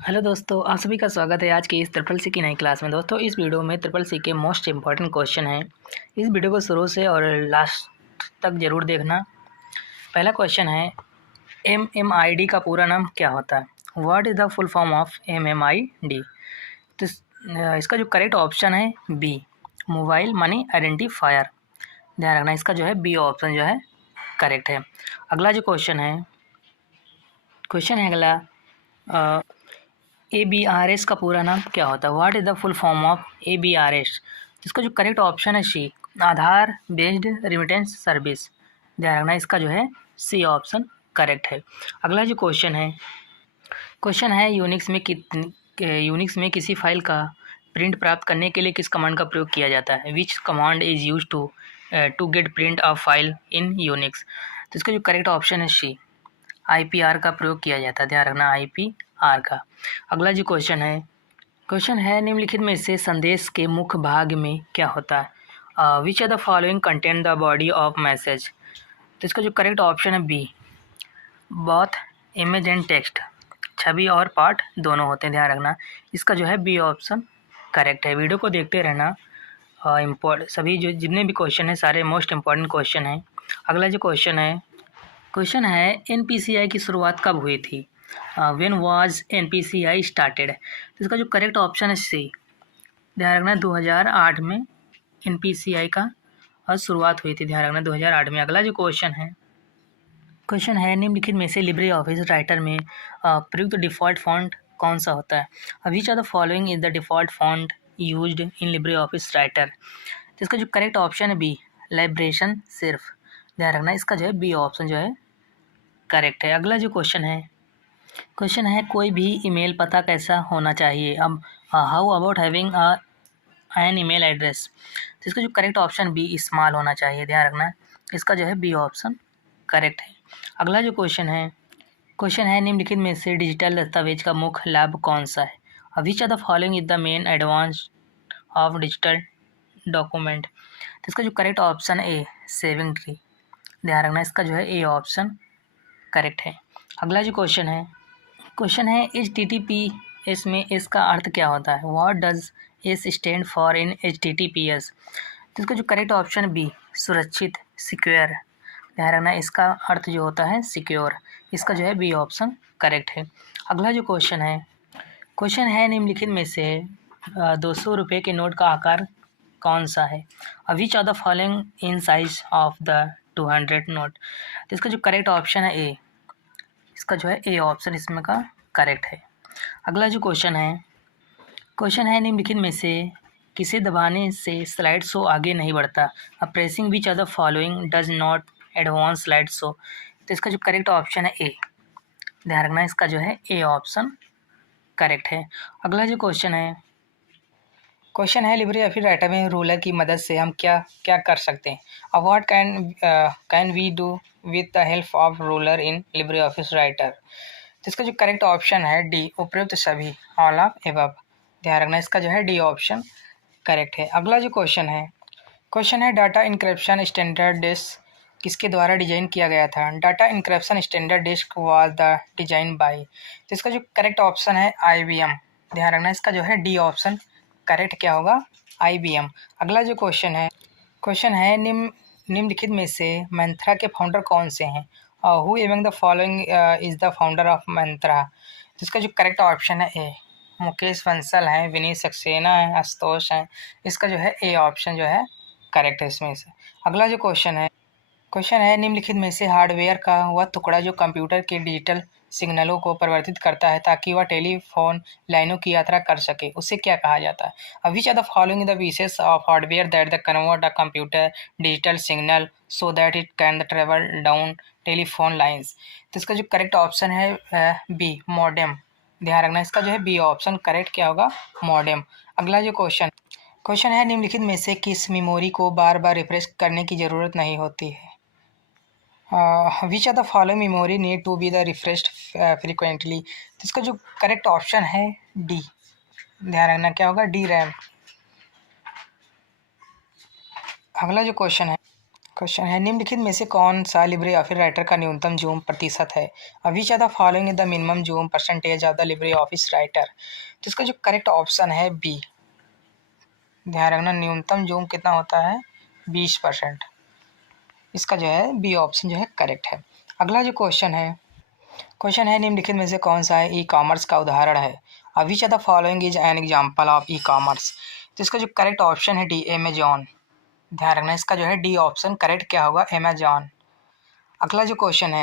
Hello दोस्तों, आप सभी का स्वागत है आज की इस ट्रिपल सी की नई क्लास में। दोस्तों, इस वीडियो में ट्रिपल सी के मोस्ट इम्पॉर्टेंट क्वेश्चन हैं। इस वीडियो को शुरू से और लास्ट तक ज़रूर देखना। पहला क्वेश्चन है, MMID का पूरा नाम क्या होता है? What is the full form of MMID? तो इसका जो करेक्ट ऑप्शन है बी, मोबाइल मनी आइडेंटिफायर। ध्यान रखना, इसका जो है बी ऑप्शन जो है करेक्ट है। अगला जो क्वेश्चन है अगला, ABRS का पूरा नाम क्या होता है? What is the full form of ABRS? इसका जो करेक्ट ऑप्शन है सी, आधार बेस्ड रिमिटेंस सर्विस। ध्यान रखना, इसका जो है सी ऑप्शन करेक्ट है। अगला जो क्वेश्चन है यूनिक्स में किसी फाइल का प्रिंट प्राप्त करने के लिए किस कमांड का प्रयोग किया जाता है? Which command is use to get print of file in Unix? तो इसका जो करेक्ट ऑप्शन है सी, IPR का प्रयोग किया जाता है। ध्यान रखना, IPR का। अगला जो क्वेश्चन है निम्नलिखित में से संदेश के मुख्य भाग में क्या होता है? Which are the following content the body of message? तो इसका जो करेक्ट ऑप्शन है B, both image and text. छवि और पाठ दोनों होते हैं। ध्यान रखना, इसका जो है बी ऑप्शन करेक्ट है। वीडियो को देखते रहना। सभी जो जितने भी क्वेश्चन हैं सारे मोस्ट इम्पॉर्टेंट क्वेश्चन हैं। अगला जो क्वेश्चन है NPCI की शुरुआत कब हुई थी? When was NPCI started? तो इसका जो करेक्ट ऑप्शन है सी, ध्यान रखना 2008 में NPCI का शुरुआत हुई थी। ध्यान रखना 2008 में। अगला जो क्वेश्चन है निम्नलिखित में से लिब्रे ऑफिस राइटर में प्रयुक्त डिफ़ॉल्ट फॉन्ट कौन सा होता है? Which are the following is the default font used in Libre office Writer? तो इसका जो करेक्ट ऑप्शन है बी, लाइब्रेशन सिर्फ। ध्यान रखना, इसका जो है बी ऑप्शन जो है करेक्ट है। अगला जो क्वेश्चन है कोई भी ईमेल पता कैसा होना चाहिए? अब how about having an email address? तो इसका जो करेक्ट ऑप्शन बी, स्मॉल होना चाहिए। ध्यान रखना, इसका जो है बी ऑप्शन करेक्ट है। अगला जो क्वेश्चन है निम्नलिखित में से डिजिटल दस्तावेज का मुख्य लाभ कौन सा है? Which are the following is the main advance of digital document? तो इसका जो correct option A, saving tree. ध्यान रखना, इसका जो है ए ऑप्शन करेक्ट है। अगला जो क्वेश्चन है HTTPS में एस का अर्थ क्या होता है? What does S stand for in HTTPS? तो इसका जो करेक्ट ऑप्शन बी, सुरक्षित, सिक्योर। ध्यान रखना, इसका अर्थ जो होता है सिक्योर। इसका जो है बी ऑप्शन करेक्ट है। अगला जो क्वेश्चन है निम्नलिखित में से 200 रुपये के नोट का आकार कौन सा है? Which are the following in size of the 200 note? तो इसका जो करेक्ट ऑप्शन है ए, इसका जो है ए ऑप्शन इसमें का करेक्ट है। अगला जो क्वेश्चन है निम्नलिखित में से किसे दबाने से स्लाइड शो आगे नहीं बढ़ता? Pressing which are the following does not advance slide show? तो इसका जो करेक्ट ऑप्शन है ए। ध्यान रखना, इसका जो है ए ऑप्शन करेक्ट है। अगला जो क्वेश्चन है लिब्रे ऑफिस राइटर में रूलर की मदद से हम क्या क्या कर सकते हैं? What can we do with the help of ruler in Libre office Writer? तो इसका जो करेक्ट ऑप्शन है डी, उपयुक्त सभी, ऑल ऑफ एबव। ध्यान रखना, इसका जो है डी ऑप्शन करेक्ट है। अगला जो क्वेश्चन है डाटा इंक्रिप्शन स्टैंडर्ड डिस्क किसके द्वारा डिजाइन किया गया था? Data encryption standard disk was the design by. तो इसका जो करेक्ट ऑप्शन है IBM। ध्यान रखना, इसका जो है डी ऑप्शन करेक्ट क्या होगा? IBM। अगला जो क्वेश्चन है निम्नलिखित में से मंत्रा के फाउंडर कौन से हैं? Who among the following is the founder of Myntra? तो इसका जो करेक्ट ऑप्शन है ए, मुकेश बंसल हैं, विनीत सक्सेना है, आशुतोष हैं। इसका जो है ए ऑप्शन जो है करेक्ट है इसमें से। अगला जो क्वेश्चन है निम्नलिखित में से हार्डवेयर का वह टुकड़ा जो कंप्यूटर के डिजिटल सिग्नलों को परिवर्तित करता है ताकि वह टेलीफोन लाइनों की यात्रा कर सके, उसे क्या कहा जाता है? Which are the following the pieces of hardware that the convert the computer digital signal so that it can travel down telephone lines? तो इसका जो करेक्ट ऑप्शन है बी, मॉडेम। ध्यान रखना, इसका जो है बी ऑप्शन करेक्ट क्या होगा? मॉडेम। अगला जो क्वेश्चन है निम्नलिखित में से किस मेमोरी को बार बार रिफ्रेश करने की ज़रूरत नहीं होती है? Which are the following memory need to be the refreshed frequently? तो इसका जो करेक्ट ऑप्शन है डी। ध्यान रखना, क्या होगा? D RAM. अगला जो क्वेश्चन है निम्नलिखित में से कौन सा लिब्रे ऑफिस राइटर का न्यूनतम जूम प्रतिशत है। Which are the following is the minimum zoom percentage of the Libre office Writer. तो इसका जो करेक्ट ऑप्शन है बी। ध्यान रखना न्यूनतम जूम कितना होता है 20%। इसका जो है बी ऑप्शन जो है करेक्ट है। अगला जो क्वेश्चन है निम्नलिखित में से कौन सा है ई कॉमर्स का उदाहरण है। Which are the following is an example of e commerce. तो इसका जो करेक्ट ऑप्शन है डी अमेजॉन। ध्यान रखना इसका जो है डी ऑप्शन करेक्ट क्या होगा अमेजॉन। अगला जो क्वेश्चन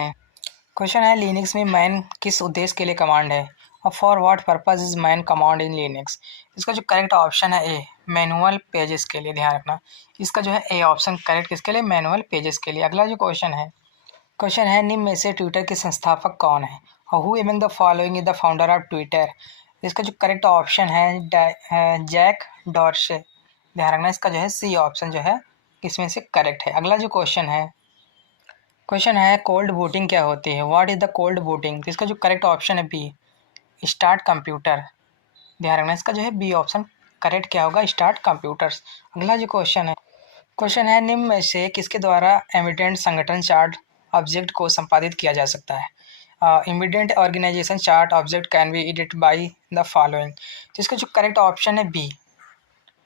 है लिनक्स में मैन किस उद्देश्य के लिए कमांड है। और for what purpose is man command in Linux. इसका जो करेक्ट ऑप्शन है ए मैनुअल पेजेस के लिए। ध्यान रखना इसका जो है ए ऑप्शन करेक्ट किसके लिए मैनुअल पेजेस के लिए। अगला जो क्वेश्चन है निम्न में से ट्विटर के संस्थापक कौन है। और who among the following is the founder of Twitter. इसका जो करेक्ट ऑप्शन है जैक डॉर्से। ध्यान रखना इसका जो है सी ऑप्शन जो है इसमें से करेक्ट है। अगला जो क्वेश्चन है कोल्ड बूटिंग क्या होती है। What is the cold booting. तो इसका जो करेक्ट ऑप्शन है बी स्टार्ट कंप्यूटर। ध्यान रखना इसका जो है बी ऑप्शन करेक्ट क्या होगा स्टार्ट कंप्यूटर्स। अगला जो क्वेश्चन है निम्न में से किसके द्वारा एमिडेंट संगठन चार्ट ऑब्जेक्ट को संपादित किया जा सकता है। Immediate organisation chart object can be edit by the following. तो इसका जो करेक्ट ऑप्शन है बी।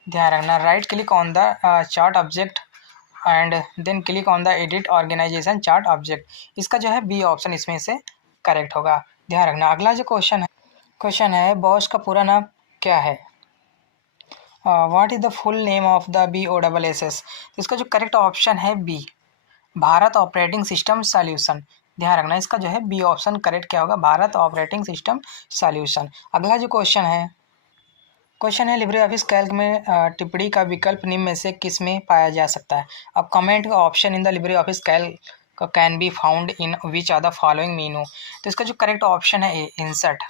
ध्यान रखना right click on the chart object and then click on the edit organisation chart object. इसका जो है बी ऑप्शन इसमें से करेक्ट होगा। ध्यान रखना अगला जो क्वेश्चन है बॉस का पूरा नाम क्या है। What is the full name of the B O double S S. इसका जो करेक्ट ऑप्शन है B Bharat operating system solution. ध्यान रखना इसका जो है बी ऑप्शन करेक्ट क्या होगा भारत ऑपरेटिंग सिस्टम सॉल्यूशन। अगला जो क्वेश्चन है लिब्रे ऑफिस कैल्क में टिप्पणी का विकल्प निम्न में से किस में पाया जा सकता है। अब कमेंट का option in the Libre Office Calc can be found in which are the following menu. तो इसका जो करेक्ट ऑप्शन है ए इंसर्ट।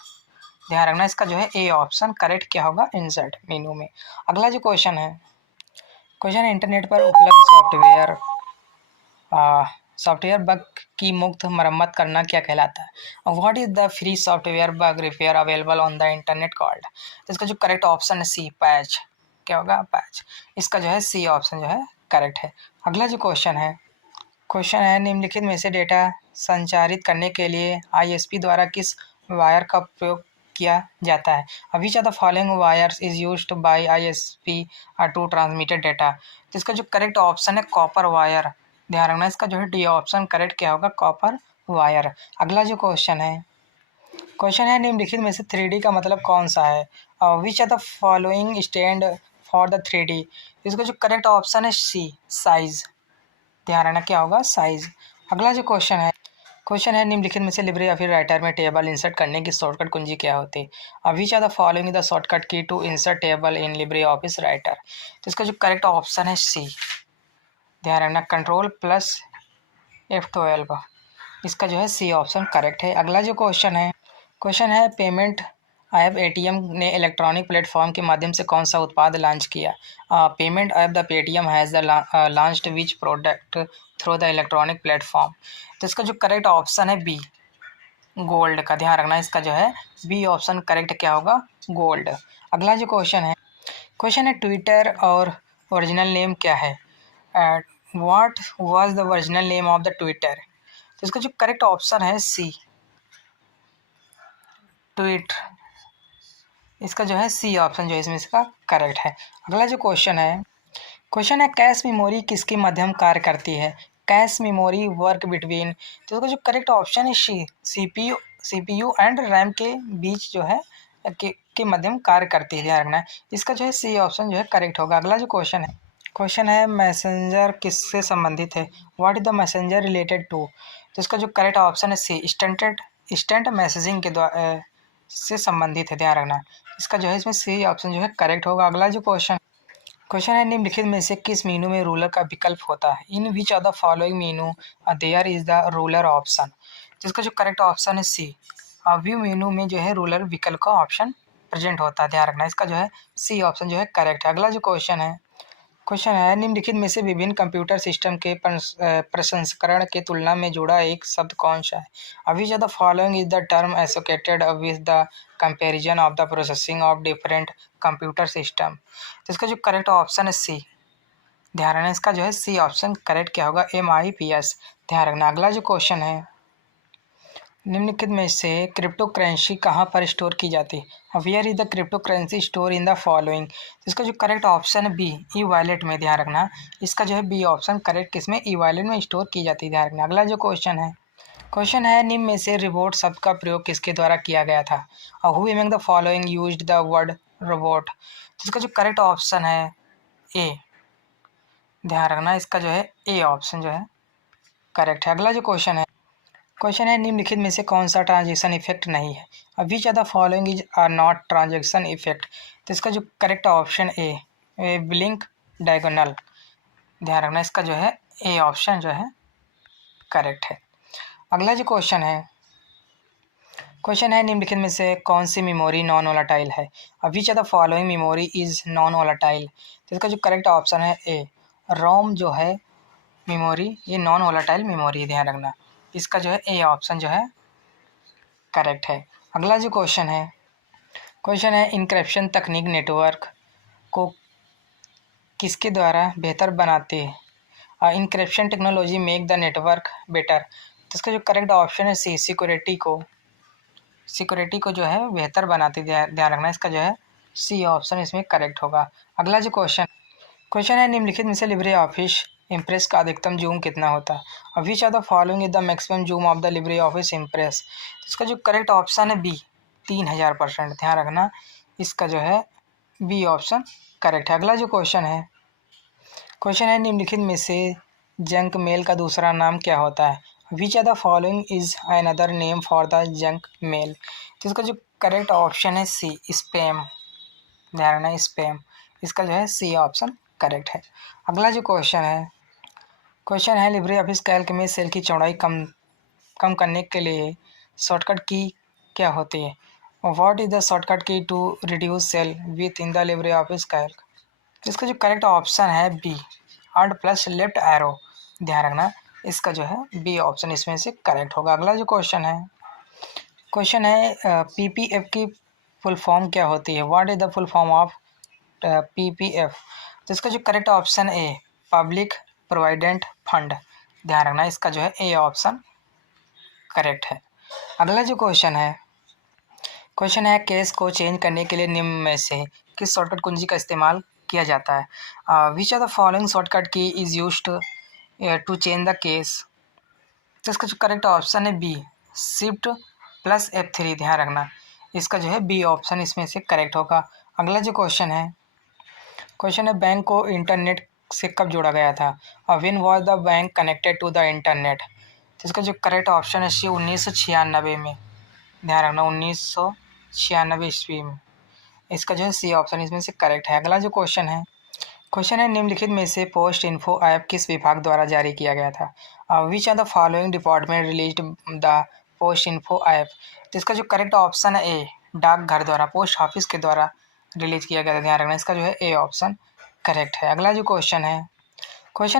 ध्यान रखना इसका जो है ए ऑप्शन करेक्ट क्या होगा इंसर्ट मेनू में। अगला जो क्वेश्चन है इंटरनेट पर उपलब्ध सॉफ्टवेयर बग की मुफ्त मरम्मत करना क्या कहलाता है। What is the free software bug repair available on the internet called. तो इसका जो करेक्ट ऑप्शन है सी पैच। क्या होगा पैच। इसका जो है सी ऑप्शन जो है करेक्ट है। अगला जो क्वेश्चन है निम्नलिखित में से डेटा संचारित करने के लिए आईएसपी द्वारा किस वायर का प्रयोग किया जाता है। Which are the following wires is used by ISP to transmitted data. तो इसका जो करेक्ट ऑप्शन है कॉपर वायर। ध्यान रखना इसका जो है डी ऑप्शन करेक्ट क्या होगा कॉपर वायर। अगला जो क्वेश्चन है निम्नलिखित में से 3D का मतलब कौन सा है। Which are the following stand for the 3D। इसका जो करेक्ट ऑप्शन है सी साइज। ध्यान रखना क्या होगा साइज। अगला जो क्वेश्चन है निम्नलिखित में से लिब्रे ऑफिस राइटर में टेबल इंसर्ट करने की शॉर्टकट कुंजी क्या होती है। Which are the following the shortcut key to insert table in Libre office Writer. तो इसका जो करेक्ट ऑप्शन है सी। ध्यान रखना कंट्रोल प्लस F12। इसका जो है सी ऑप्शन करेक्ट है। अगला जो क्वेश्चन है पेमेंट ऐप एटीएम ने इलेक्ट्रॉनिक प्लेटफॉर्म के माध्यम से कौन सा उत्पाद लॉन्च किया। Payment app the Paytm has the launched which product through the electronic platform. तो इसका जो करेक्ट ऑप्शन है बी गोल्ड का। ध्यान रखना इसका जो है बी ऑप्शन करेक्ट क्या होगा गोल्ड। अगला जो क्वेश्चन है ट्विटर और ओरिजिनल नेम क्या है। What was the original name of the Twitter. तो इसका जो करेक्ट ऑप्शन है सी ट्वीट। इसका जो है सी ऑप्शन जो है इसमें इसका करेक्ट है। अगला जो क्वेश्चन है कैश मेमोरी किसके माध्यम कार्य करती है। Cache memory work between. तो इसका जो करेक्ट ऑप्शन है सी सीपीयू एंड रैम के बीच जो है के माध्यम कार्य करती है। ध्यान रखना इसका जो है सी ऑप्शन जो है करेक्ट होगा। अगला जो क्वेश्चन है मैसेंजर किससे संबंधित है। What is the messenger related to. तो इसका जो करेक्ट ऑप्शन है सी इंस्टेंट मैसेजिंग के द्वारा से संबंधित है। ध्यान रखना इसका जो है इसमें सी ऑप्शन जो है करेक्ट होगा। अगला जो क्वेश्चन है निम्नलिखित में से किस मीनू में रूलर का विकल्प होता है। In which of the following menu there is the ruler option. तो इसका जो करेक्ट ऑप्शन है सी व्यू मेनू में जो है रूलर विकल्प का ऑप्शन प्रेजेंट होता है। ध्यान रखना इसका जो है सी ऑप्शन जो है करेक्ट है। अगला जो क्वेश्चन है निम्नलिखित में से विभिन्न कंप्यूटर सिस्टम के प्रसंस्करण के तुलना में जुड़ा एक शब्द कौन सा है। विच of the following is the term associated with the comparison of the processing of different computer system. तो इसका जो करेक्ट ऑप्शन है सी ध्यान रखना इसका जो है सी ऑप्शन करेक्ट क्या होगा, MIPS। ध्यान रखना। अगला जो क्वेश्चन है, निम्नलिखित में से क्रिप्टो करेंसी कहाँ पर स्टोर की जाती है। Where is the crypto currency store in the following. इसका जो करेक्ट ऑप्शन है बी, ई वॉलेट में। ध्यान रखना इसका जो है बी ऑप्शन करेक्ट किसमें, ई वॉलेट में स्टोर की जाती है। ध्यान रखना। अगला जो क्वेश्चन है निम्न में से रोबोट शब्द का प्रयोग किसके द्वारा किया गया था। Who among the following used the word robot. तो इसका जो करेक्ट ऑप्शन है ए। ध्यान रखना इसका जो है ए ऑप्शन जो है करेक्ट है। अगला जो क्वेश्चन है निम्नलिखित में से कौन सा ट्रांजेक्शन इफेक्ट नहीं है। अब which are the following is or not transaction effect. तो इसका जो correct option A blink diagonal. ध्यान रखना इसका जो है ए ऑप्शन जो है करेक्ट है। अगला जो क्वेश्चन है निम्नलिखित में से कौन सी मेमोरी नॉन वोलाटाइल है। अब which are the following memory is non volatile. तो इसका जो करेक्ट ऑप्शन है ए रोम जो है मेमोरी, ये नॉन वोलाटाइल मेमोरी है। ध्यान रखना इसका जो है ए ऑप्शन जो है करेक्ट है। अगला जो क्वेश्चन है इनक्रिप्शन तकनीक नेटवर्क को किसके द्वारा बेहतर बनाती है। Encryption technology make the network better. तो इसका जो करेक्ट ऑप्शन है सी, सिक्योरिटी को जो है बेहतर बनाती है। ध्यान रखना इसका जो है सी ऑप्शन इसमें करेक्ट होगा। अगला जो क्वेश्चन है निम्नलिखित में से लिब्रे ऑफिस इम्प्रेस का अधिकतम जूम कितना होता है। Which are the following is the maximum zoom of the Libre Office Impress. इसका जो करेक्ट ऑप्शन है बी 3000%। ध्यान रखना इसका जो है बी ऑप्शन करेक्ट है। अगला जो क्वेश्चन है निम्नलिखित में से जंक मेल का दूसरा नाम क्या होता है। Which are the following is another name for the junk mail. तो इसका जो करेक्ट ऑप्शन है सी, स्पैम। ध्यान रखना स्पैम, इसका जो है सी ऑप्शन करेक्ट है। अगला जो क्वेश्चन है लिब्रे ऑफिस कैल्क में सेल की चौड़ाई कम कम करने के लिए शॉर्टकट की क्या होती है। What is the shortcut key to reduce cell within the Libre Office Calc. इसका जो करेक्ट ऑप्शन है B, alt plus left arrow. ध्यान रखना इसका जो है बी ऑप्शन इसमें से करेक्ट होगा। अगला जो क्वेश्चन है PPF की फुल फॉर्म क्या होती है। What is the full form of PPF। तो इसका जो correct option a public provident fund. ध्यान रखना इसका जो है ए ऑप्शन करेक्ट है। अगला जो क्वेश्चन है केस को चेंज करने के लिए निम्न में से किस शॉर्टकट कुंजी का इस्तेमाल किया जाता है। Which are the following shortcut key is used to change the case. तो इसका जो करेक्ट ऑप्शन है बी, शिफ्ट प्लस F3। ध्यान रखना इसका जो है बी ऑप्शन इसमें से करेक्ट होगा। अगला जो क्वेश्चन है बैंक को इंटरनेट से कब जोड़ा गया था। When was the bank connected to the internet. तो इसका जो करेक्ट ऑप्शन है सी 1996 में। ध्यान रखना 1996 ईस्वी में, इसका जो है सी ऑप्शन इसमें से करेक्ट है। अगला जो क्वेश्चन है निम्नलिखित में से पोस्ट इन्फो ऐप किस विभाग द्वारा जारी किया गया था। Which are the following department released the post info app. तो इसका जो करेक्ट ऑप्शन है ए डाकघर द्वारा, पोस्ट ऑफिस के द्वारा रिलीज किया गया था। ध्यान रखना इसका जो है ए ऑप्शन करेक्ट है। अगला जो क्वेश्चन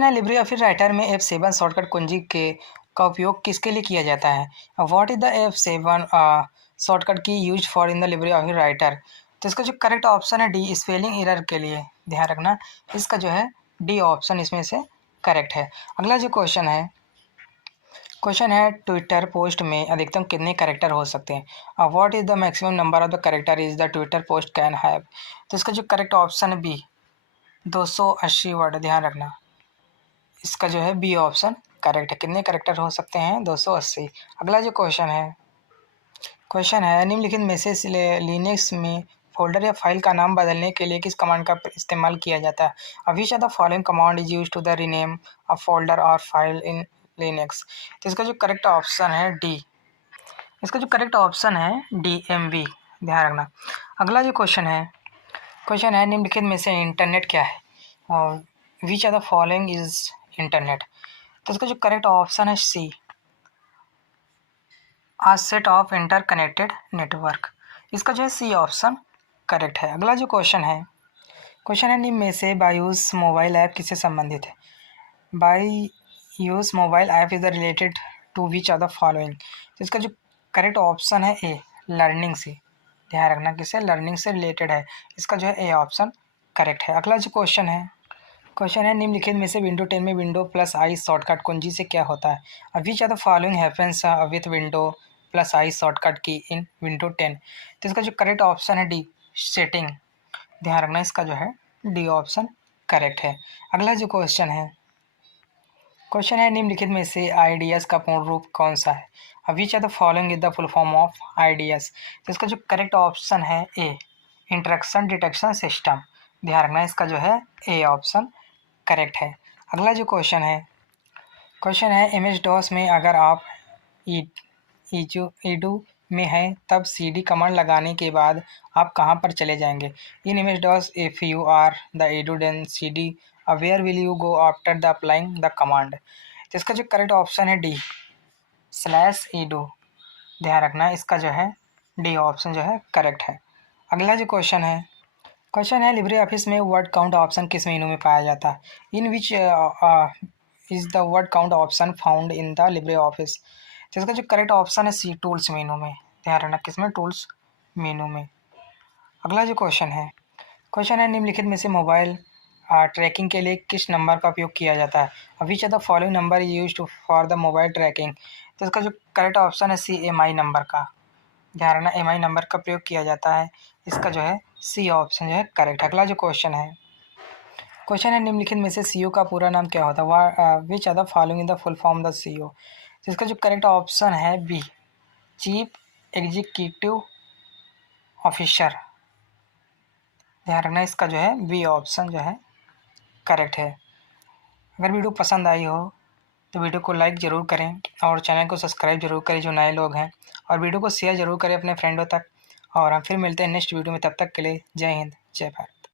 है लिब्रे ऑफिस राइटर में F7 शॉर्टकट कुंजी के का उपयोग किसके लिए किया जाता है। What is the F7 shortcut key use for in the Libre office Writer. तो इसका जो करेक्ट ऑप्शन है डी स्पेलिंग एरर के लिए। ध्यान रखना इसका जो है डी ऑप्शन इसमें से करेक्ट है। अगला जो क्वेश्चन है ट्विटर पोस्ट में अधिकतम कितने कैरेक्टर हो सकते हैं। What is the maximum number of the character is the Twitter post can have. तो इसका जो करेक्ट ऑप्शन है बी 280 वर्ड। ध्यान रखना इसका जो है बी ऑप्शन करेक्ट है। कितने कैरेक्टर हो सकते हैं 280। अगला जो क्वेश्चन है निम्नलिखित में से लिनक्स में फोल्डर या फाइल का नाम बदलने के लिए किस कमांड का इस्तेमाल किया जाता है। Which are the following command is use to the rename a folder or file in Linux. तो इसका जो करेक्ट ऑप्शन है डी, इसका जो करेक्ट ऑप्शन है DMV। ध्यान रखना। अगला जो क्वेश्चन है निम्नलिखित में से इंटरनेट क्या है और which are the following is internet. तो इसका जो करेक्ट ऑप्शन है C, a set of interconnected network. इसका जो है सी ऑप्शन करेक्ट है। अगला जो क्वेश्चन है निम्न में से बायूस मोबाइल ऐप किससे संबंधित है। Byju's mobile app is related to which are the following. तो इसका जो करेक्ट ऑप्शन है ए लर्निंग से। ध्यान रखना किससे, लर्निंग से रिलेटेड है। इसका जो है ए ऑप्शन करेक्ट है। अगला जो क्वेश्चन है निम्नलिखित में से विंडो 10 में विंडो प्लस आई शॉर्टकट कुंजी से क्या होता है। Which are the following happens with window plus I shortcut key in window 10। तो इसका जो करेक्ट ऑप्शन है डी, सेटिंग। ध्यान रखना इसका जो है डी ऑप्शन करेक्ट है। अगला जो क्वेश्चन है निम्नलिखित में से आईडीएस का पूर्ण रूप कौन सा है। Which are the following is the full form of IDS. तो इसका जो करेक्ट ऑप्शन है ए, इंटरेक्शन डिटेक्शन सिस्टम। ध्यान रखना इसका जो है ए ऑप्शन करेक्ट है। अगला जो क्वेश्चन है एम एस डॉस में अगर आप ईडू में हैं तब cd कमांड लगाने के बाद आप कहां पर चले जाएंगे। In M S DOS if you are the EDU then cd where will you go after the applying the command. तो इसका जो करेक्ट ऑप्शन है डी, /edu। ध्यान रखना इसका जो है डी ऑप्शन जो है करेक्ट है। अगला जो क्वेश्चन है लिब्रे ऑफिस में वर्ड काउंट ऑप्शन किस मेनू में पाया जाता है। In which is the word count option found in the Libre office. तो इसका जो करेक्ट ऑप्शन है सी, टूल्स मेनू में। ध्यान रखना किस में, टूल्स मेनू में। अगला जो क्वेश्चन है निम्नलिखित में से मोबाइल ट्रैकिंग के लिए किस नंबर का उपयोग किया जाता है। Which are the following number used for the mobile tracking. तो इसका जो करेक्ट ऑप्शन है सी, MI नंबर का। ध्यान रखना MI नंबर का प्रयोग किया जाता है। इसका जो है सी ऑप्शन जो है करेक्ट। अगला जो क्वेश्चन है निम्नलिखित में से CEO का पूरा नाम क्या होता है। Which are the following in the full form the CEO। तो इसका जो करेक्ट ऑप्शन है बी, चीफ एग्जीक्यूटिव ऑफिसर। ध्यान रखना इसका जो है बी ऑप्शन जो है करेक्ट है। अगर वीडियो पसंद आई हो तो वीडियो को लाइक ज़रूर करें और चैनल को सब्सक्राइब जरूर करें जो नए लोग हैं, और वीडियो को शेयर ज़रूर करें अपने फ्रेंडों तक। और हम फिर मिलते हैं नेक्स्ट वीडियो में, तब तक के लिए जय हिंद जय भारत।